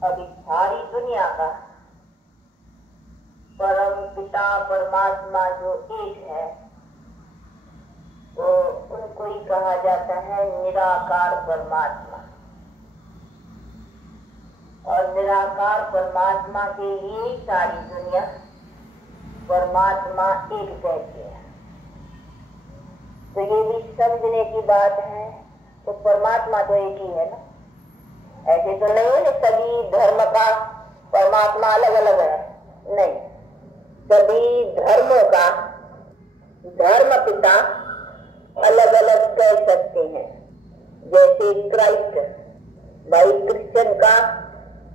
अभी सारी दुनिया का परम पिता परमात्मा जो एक है वो उनको ही कहा जाता है निराकार परमात्मा। और निराकार परमात्मा के लिए सारी दुनिया परमात्मा एक कहती है। तो ये भी समझने की बात है। तो परमात्मा तो एक ही है ना, ऐसे तो नहीं है ना सभी धर्म का परमात्मा अलग अलग है, नहीं, सभी धर्मों का धर्म पिता अलग अलग कह सकते हैं। जैसे क्राइस्ट, भाई क्रिश्चियन का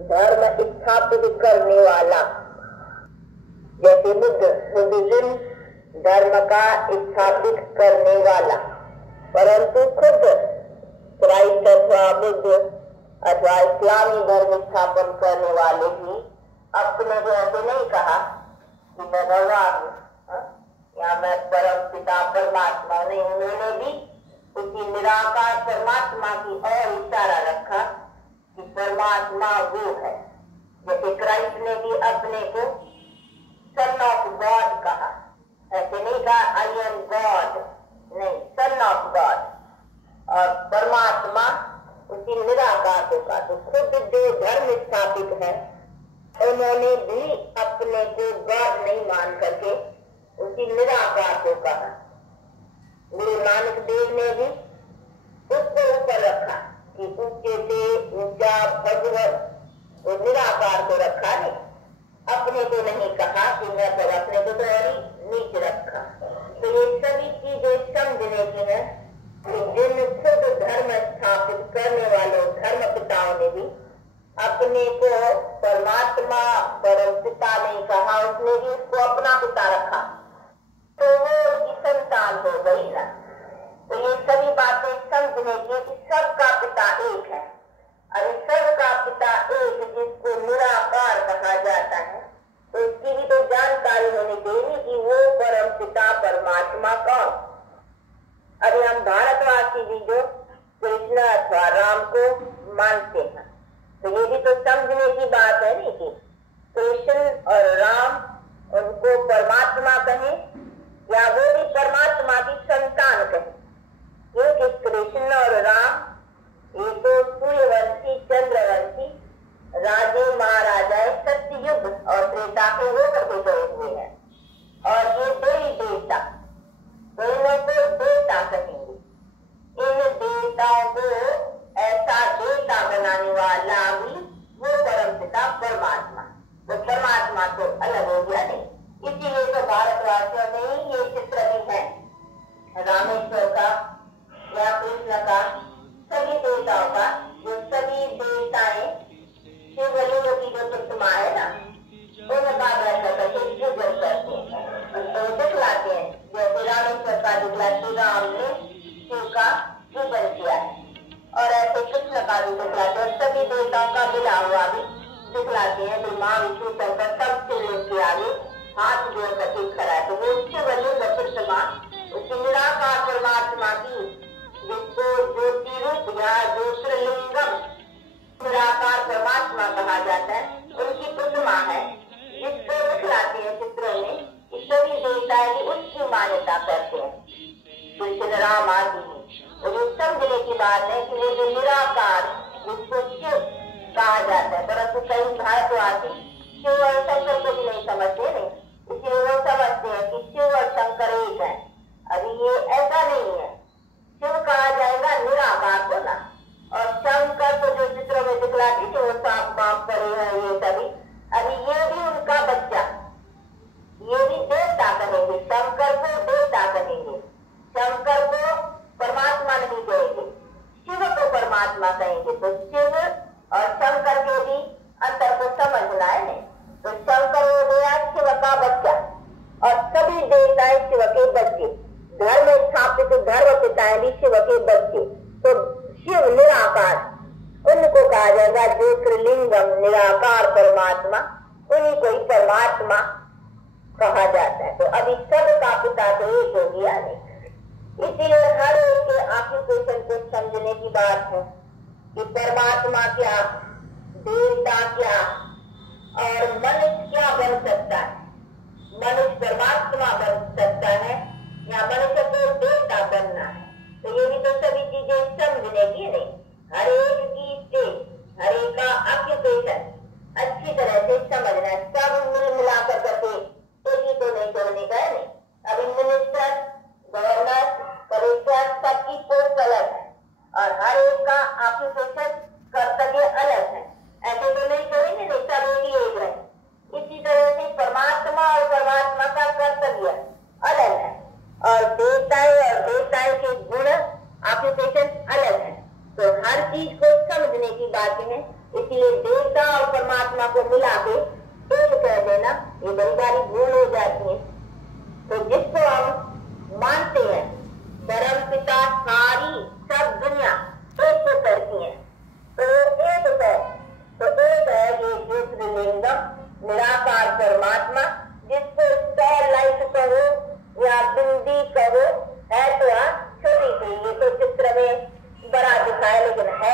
धर्म स्थापित करने वाला, जैसे बुद्धिज्म धर्म का स्थापित करने वाला, परंतु खुद क्राइस्ट अथवा बुद्ध अथवा इस्लामी धर्म स्थापन करने वाले भी अपने को ऐसे नहीं कहा कि मैं भगवान हूँ या मैं परम पिता परमात्मा नहीं। उन्होंने भी उसी निराकार परमात्मा की ओर इशारा रखा कि परमात्मा वो है। जैसे क्राइस्ट ने भी अपने को सन ऑफ गॉड कहा, ऐसे नहीं कहा आई एम गॉड, नहीं, सन ऑफ गॉड। और परमात्मा उसी निराकार को कहा। तो खुद जो धर्म स्थापित है उन्होंने भी अपने को गॉड नहीं मान करके उसी निराकार को कहा। गुरु नानक देव ने भी उसको ऊपर रखा कि ऊंचे से ऊंचा भगवत, वो निराकार को रखा नहीं, अपने को नहीं कहा कि मैं तो अपने को तो और नीचे रखा। तो ये सभी चीजें समझने की है कि जिन खुद धर्म स्थापित करने वालों धर्म पिताओं ने भी अपने को परमात्मा परम पिता नहीं कहा, उसने भी उसको अपना पिता रखा, तो वो उसकी संतान हो गई ना। तो ये सभी बातें समझने की कि सबका पिता एक है। अरे सबका पिता एक जिसको निराकार कहा जाता है, तो इसकी भी तो जानकारी होनी चाहिए कि वो परम पिता परमात्मा कौन। अरे हम भारतवासी भी जो कृष्ण अथवा राम को मानते हैं, तो ये भी तो समझने की बात है नहीं कि कृष्ण और राम उनको परमात्मा कहें या वो भी परमात्मा की संतान कहें। क्योंकि कृष्ण और राम ये तो सूर्यवंशी चंद्रवंशी राजे महाराजाएं सत्ययुग और त्रेता के वो करके गए हुए हैं। और ये देवी देवता, तो इन्हों को देवता कहेंगे। इन देवताओं को ऐसा देवता बनाने वाला भी वो परम पिता परमात्मा। तो परमात्मा तो अलग हो गया नहीं। इसीलिए तो भारतवासियों में ये चित्र भी है रामेश्वर का या कृष्ण का, सभी देवताओं का, जो सभी देवताएं शिवलिंग की जो प्रतिमा है ना उनका बैठक करके पूजन करते हैं, तो दिखलाते हैं। जैसे रामेश्वर का दिखला श्री राम ने शिव का पूजन किया है, और ऐसे कृष्ण का भी दिखलाते हैं। सभी देवताओं का मिला हुआ भी दिखलाते हैं। तो माँ विष्णु शंकर सब शिवलिंग के आगे हाथ जोड़ करके खड़ा है। तो वो शिवलिंग प्रतिमा उसी निराकार परमात्मा की, जिसको ज्योति रूप या ज्योतिर्लिंगम निराकार परमात्मा कहा जाता है, उनकी प्रतिमा है, जिसको दिखलाते हैं चित्रों में कि सभी देवताएं भी उसकी मान्यता करते हैं, कृष्ण राम आदि। तो ये समझने की बात है कि वो जो निराकार जिसको शिव कहा जाता है, परंतु कई भारतवासी शिव और शंकर को भी नहीं समझते, नहीं, इसलिए वो समझते हैं कि शिव और शंकर एक है। अभी ये ऐसा नहीं है। शिव कहा जाएगा निराकार को ना, और शंकर को जो चित्रों में दिखलाती थी वो सांप बाप करे हैं ये सभी, अभी ये भी उनका बच्चा, ये भी देवता कहेंगे, शंकर को देवता कहेंगे, शंकर को परमात्मा नहीं कहेंगे, शिव को परमात्मा कहेंगे। तो शिव और शंकर के भी अंतर को समझना है नहीं। तो शंकर हो गया शिव का बच्चा, और सभी देवताएं शिव के बच्चे, धर्म स्थापित धर्म पिताएं भी शिव के बच्चे। तो शिव निराकार, उनको कहा जाएगा ज्योतिर्लिंगम निराकार परमात्मा, उन्हीं को ही परमात्मा कहा जाता है। तो अभी सबका पिता तो एक हो गया नहीं। इसीलिए हर एक के ऑक्यूपेशन को समझने की बात है कि परमात्मा क्या, देवता क्या और मनुष्य क्या बन सकता है? मनुष्य परमात्मा बन सकता है या मनुष्य को देवता बनना है? तो ये भी तो सभी चीजें समझने की नहीं। हर एक की स्टेज, हर एक का ऑक्यूपेशन अच्छी तरह से समझना है। सब मिल मिलाकर करके एक ही तो नहीं करने का है नहीं। अभी मिनिस्टर, गवर्नर, कलेक्टर सबकी पोस्ट अलग है और हर एक का ऑक्यूपेशन कर्तव्य अलग है। ऐसे तो नहीं करेंगे नहीं, सब एक ही एक है। इसी तरह से परमात्मा और परमात्मा का कर्तव्य अलग है और देवताएं के गुण ऑक्यूपेशन अलग है। तो हर चीज को समझने की बातें हैं। इसलिए देवता और परमात्मा को मिला के एक कर देना ये बड़ी बारी भूल हो जाती है। तो जिसको हम मानते हैं परम पिता सारी सब दुनिया एक को करती है तो एक है। तो एक है ये ज्योतिर्लिंगम निराकार परमात्मा, जिसको स्टार लाइट कहो या बिंदी कहो, है तो छोटी सी, ये तो चित्र में बड़ा दिखाए लेकिन है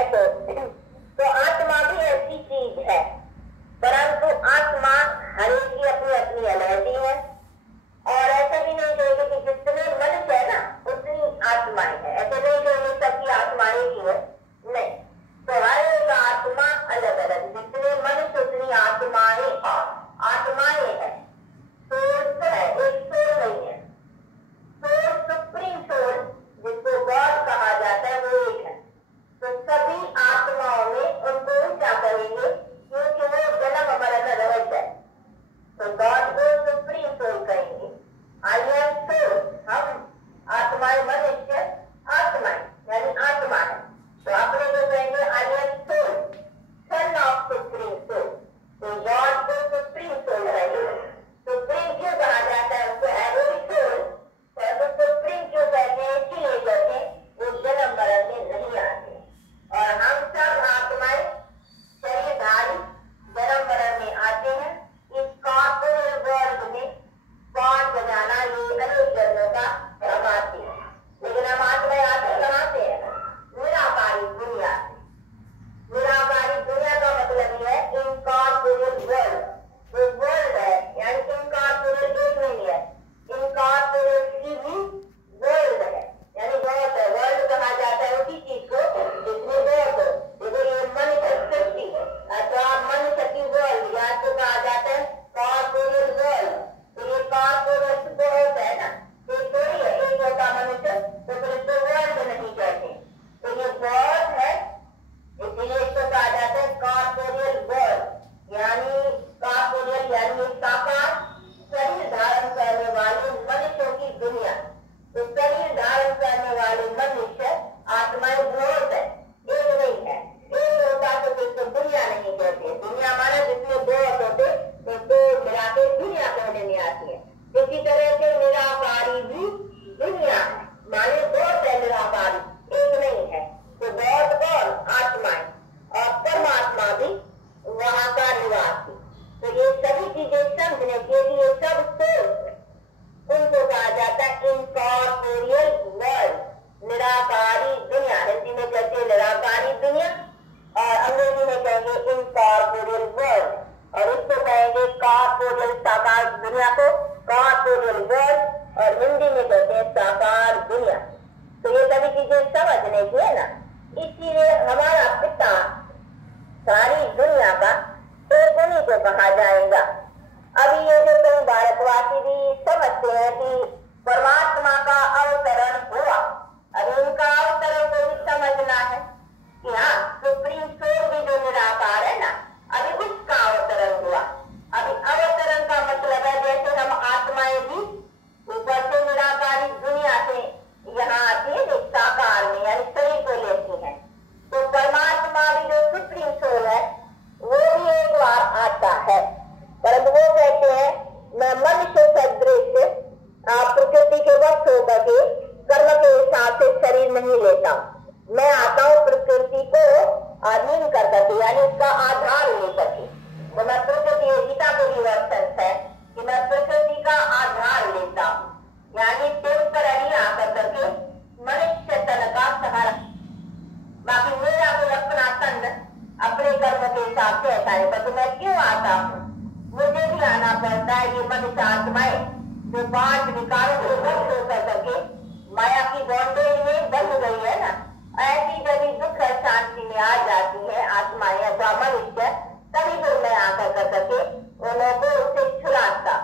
तो आत्मा भी ऐसी चीज है। परंतु आत्मा हर एक की अपनी अपनी एनर्जी है और ऐसा भी नहीं कहेंगे कि जितने मनुष्य है ना उतनी आत्माएं है। ऐसे नहीं कहेंगे सबकी आत्माएं ही है, नहीं। तो हर एक आत्मा अलग अलग, जितने मनुष्य उतनी आत्माएं है। सोल है, एक सोल नहीं है। सोल सुप्रीम सोल जिसको गॉड कहा जाता है वो एक है। तो सभी आत्माओं में उनको क्या करेंगे क्योंकि वो जन्म मरण रहस्य है। तो गॉड को सुप्रीम सोल कहेंगे। आई एम सोल, हम आत्माएं, मनुष्य आत्माएं यानी आत्मा है। तो अपने को कहेंगे I am soul, son of supreme soul. तो गॉड को सुप्रीम सोल कहेंगे। सुप्रीम क्यों कहा जाता है उसको? एवरी सोल तो सुप्रीम क्यों कहते हैं? इसलिए कहते हैं वो जन्म मरण में नहीं आते और हम सब आत्माएं शरीरधारी जन्म मरण में आते हैं। इस कॉर्पोरल वर्ल्ड में कॉर्ड बजाना ये अनेक जन्मों का हम आते हैं, लेकिन हम आत्माएं आते कहाँ से है? निराकारी दुनिया से। निराकारी दुनिया का मतलब ये है इनकॉर्पोरल वर्ल्ड। जो वर्ल्ड है यानी इनकॉर्पोरल एक नहीं है, इनकॉर्पोरल की भी वर्ल्ड है यानी बहुत है। वर्ल्ड कहा जाता है उसी चीज को जिसमें बहुत हो। देखो ये मनुष्य सृष्टि तो आप मनुष्य की वर्ल्ड या तो कहा जाता है कॉर्पोरल वर्ल्ड। तो ये कॉर्पोरल बहुत है ना, तो थोड़ी है एक होता मनुष्य, तो फिर इसको वर्ल्ड नहीं कहते। तो ये बहुत है इसलिए इसको कहा जाता है कॉर्पोरल वर्ल्ड यानी कॉर्पोरल यानी साकार शरीर धारण करने वाले मनुष्यों की दुनिया। तो शरीर धारण करने वाले मनुष्य आत्माएं बहुत है, एक नहीं है। एक होता तो इसको दुनिया नहीं कहते। दुनिया माने जिसमें बहुत होते तो दो मिलाते दुनिया कहने में आती है। इसी तरह से निराकारी भी दुनिया है, माने बहुत है निराकारी, एक नहीं है। तो बहुत कौन? आत्माएं और परमात्मा भी वहां का निवासी। तो ये सभी चीजें समझने के लिए सब सोच उनको कहा जाता है इनकॉर्पोरियल वर्ल्ड, निराकारी दुनिया। हिंदी में कहते हैं निराकारी दुनिया और अंग्रेजी में कहेंगे इनकॉर्पोरियल वर्ल्ड और इसको कहेंगे कॉर्पोरियल साकार दुनिया को कॉर्पोरियल वर्ल्ड और हिंदी में कहते हैं साकार दुनिया। तो ये सभी चीजें समझने की है ना। इसीलिए हमारा पिता सारी दुनिया का एक उन्हीं को कहा जाएगा। अभी ये जो कई भारतवासी भी समझते हैं कि परमात्मा का अवतरण हुआ, अभी उनका अवतरण को भी समझना है कि हाँ सुप्रीम सोल भी जो निराकार है ना अभी उसका अवतरण हुआ। अभी अवतरण का मतलब है जैसे हम आत्माएं भी ऊपर से निराकारी दुनिया से यहाँ आती है साकार में यानी शरीर को लेती है। तो परमात्मा भी जो सुप्रीम सोल है वो भी एक बार आता है तो मैं क्यों आता हूँ? मुझे भी आना पड़ता है। ये मनुष्य आत्माएं जो 5 विकारों से मुक्त होकर करके माया की बॉन्डेज में बंध गई है ना, ऐसी जब दुख और शांति में आ जाती है आत्माएं अथवा मनुष्य, तभी फिर मैं आकर करके उन्हों को उससे छुड़ाता।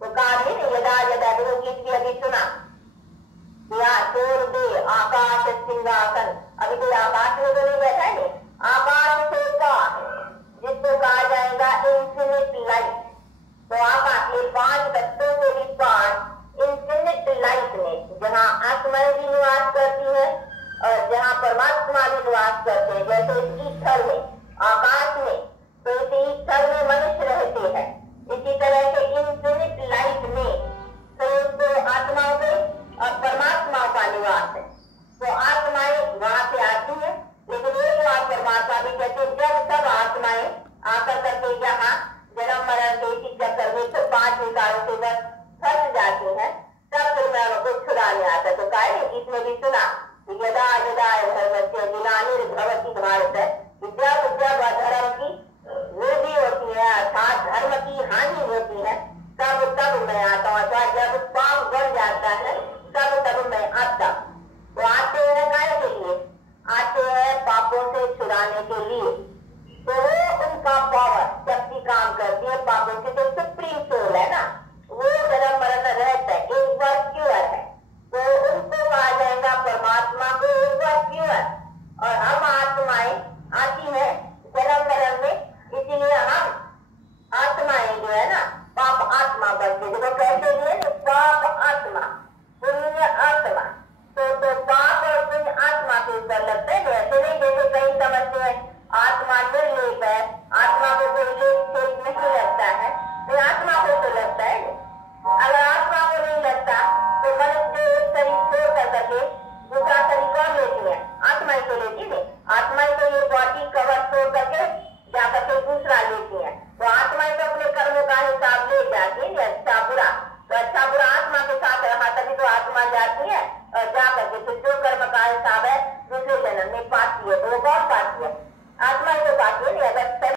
तो कहा यदा यदा देखो गीत भी अभी सुना, छोड़ दे आकाश सिंहासन। अभी कोई आकाश में तो नहीं बैठा है, नहीं आकाश से कहा है जिसको कहा जाएगा इंफिनिट लाइट। तो आकाश ये 5 तत्वों के भी पार इंफिनिट लाइट में जहाँ आत्माएं भी निवास करती है और जहाँ परमात्मा भी निवास करते हैं, जैसे इस ईश्वर में आकाश में, तो इसी ईश्वर में मनुष्य रहते हैं, इसी तरह से इंफिनिट लाइट में तो आत्माओं के और परमात्माओं का निवास है। तो आत्माएं वहां से आती है, लेकिन एक बात परमात्मा भी कहते हैं, जब सब आत्माएं आकर करके यहाँ जन्म मरण के इसी चक्कर में तो 5 विकारों से बस फंस जाती है, तब फिर मैं उनको छुड़ाने आता। तो कहे इसमें भी सुना यदा यदा धर्मस्य ग्लानिर्भवति भारत, जब जब अधर्म की वृद्धि होती है अर्थात धर्म की हानि होती है, तब तब मैं आता हूँ। अथवा जब पाप बढ़ जाता है तब तब मैं आता। तो आते हैं काय के लिए? आते हैं पापों से छुड़ाने के लिए। तो वो उनका पावर शक्ति काम करती है पापों की, जो सुप्रीम सोल है ना, वो जन्म मरण रहता है, एक बार प्योर है, तो उनको कहा जाएगा परमात्मा को एक बार प्योर। और हम आत्माएं आती है जन्म मरण में, इसीलिए हम आत्माएं जो है ना पाप आत्मा बनते। देखो कैसे ये पाप आत्मा पुण्य आत्मा, तो पाप और पुण्य आत्मा के ऊपर लगता है। ऐसे नहीं जैसे कई समझते हैं आत्मा निर्लेप है, आत्मा को कोई लेप छेप नहीं लगता है, तो आत्मा को तो लगता है। अगर आत्मा को नहीं लगता तो मनुष्य एक शरीर छोड़ कर करके